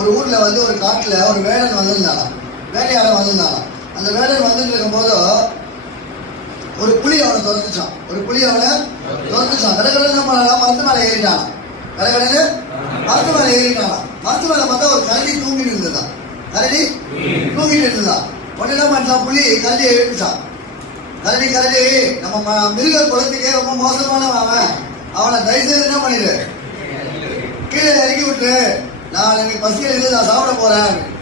ஒரு ஊர்ல வந்து ஒரு காட்டுல ஒரு வேடன் வந்திருந்தாராம் வேட்டையாட வந்திருந்தாராம் அந்த வேடன் வந்துட்டு இருக்கும்போது ஒரு புலி அவனை துரத்துச்சான் ஒரு புலி அவனை துரத்துச்சான் கடற்கடை என்ன பண்ணலாம் மரத்து மேலே ஏறிட்டான். கடற்கடையில மரத்து மேலே ஏறிட்டான். மரத்து மேலே பார்த்தா ஒரு கரடி தூங்கிட்டு இருந்ததா கரடி தூங்கிட்டு இருந்ததா உடனே என்ன பண்ணான் புலி கரடியை எழுப்பிச்சான் கரடி கரடி நம்ம மிருக குலத்துக்கே ரொம்ப மோசமானவன் அவன். அவனை தயவு செய்து என்ன பண்ணிடு கீழே இறக்கி விட்டு நான் எனக்கு பசி இருந்து நான் சாப்பிட போறேன்.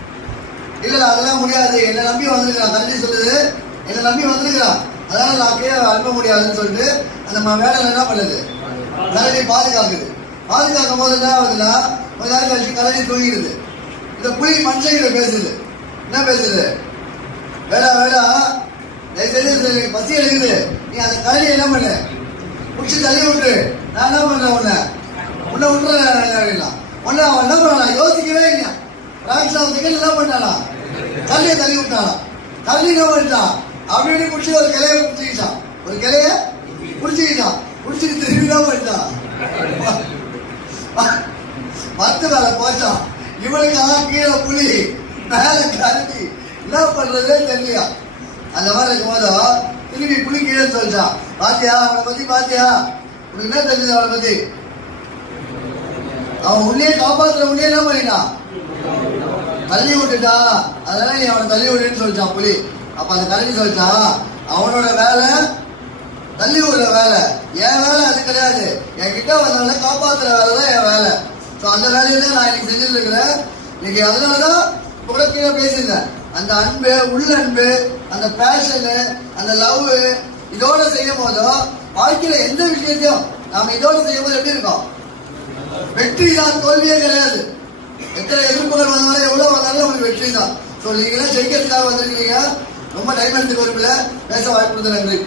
இல்லை அதெல்லாம் முடியாது. என்னை நம்பி வந்திருக்கிறான் தண்ணி சொல்லுது. என்னை நம்பி வந்திருக்கிறான் அதனால நான் அப்படியே அனுப்ப முடியாதுன்னு சொல்லிட்டு அந்த வேலை என்ன பண்ணுது? கரடி பாதுகாக்குது. பாதுகாக்கும் போது என்ன ஆகுதுன்னா கொஞ்ச நேரம் கழிச்சு கரடி தூங்கிடுது இந்த புலி மனுஷங்கிட்ட பேசுது. என்ன பேசுது? வேடா வேடா தயவுசெய்து பசி எடுக்குது நீ அந்த கரடி என்ன பண்ணு? பிடிச்சி தள்ளி விட்டு. நான் என்ன பண்றேன் உன்னை? விட்டுறேன் அவன் என்ன பண்ணலாம் யோசிக்கவே இல்லையா? ராட்சா என்ன பண்ணானா தள்ளிய தள்ளி விட்டானா தள்ளி என்ன பண்ணிட்டான் அப்படின்னு பிடிச்சி ஒரு கிளைய பிடிச்சிக்கிட்டான் ஒரு கிளைய பிடிச்சிக்கிட்டான் பிடிச்சிட்டு திரும்பி என்ன பண்ணிட்டான் மத்து வேலை போச்சான் இவனுக்கு ஆ கீழே புலி மேல கருதி என்ன பண்றதே தெரியலையா? அந்த மாதிரி இருக்கும்போது திரும்பி புலி கீழே சொல்லிட்டான் பாத்தியா? அவனை பத்தி பாத்தியா? உனக்கு என்ன தெரிஞ்சது அவனை பத்தி? அவன் உன்னே காப்பாத்துற உன்னையே என்ன பண்ணிட்டான்? தள்ளி விட்டுட்டா? அதனால நீ அவனை தள்ளி விடுன்னு சொல்லிட்டான் புலி. அப்ப அந்த கரடி சொல்லிட்டான் அவனோட வேலை தள்ளி விடுற வேலை. என் வேலை அது கிடையாது. என்கிட்ட வந்தவன காப்பாத்துற வேலை தான் என் வேலை. ஸோ அந்த வேலையை தான் நான் இன்னைக்கு செஞ்சுட்டு இருக்கிறேன் இன்னைக்கு அதனாலதான் கூட கீழே பேசியிருந்தேன். அந்த அன்பு உள்ள அன்பு அந்த பேஷனு அந்த லவ் இதோட செய்யும் போதும் வாழ்க்கையில எந்த விஷயத்தையும் நாம இதோட செய்யும் போது எப்படி இருக்கோம்? வெற்றி தான் தோல்வியே கிடையாது. எத்தனை எதிர்ப்புகள் வந்தாலும் எவ்வளவு வந்தாலும் உங்களுக்கு வெற்றி தான். ஸோ நீங்களே ஜெயிக்கிறதுக்காக வந்திருக்கீங்க? ரொம்ப டைம் எடுத்துக்க விரும்பல பேச வாய்ப்பு நன்றி.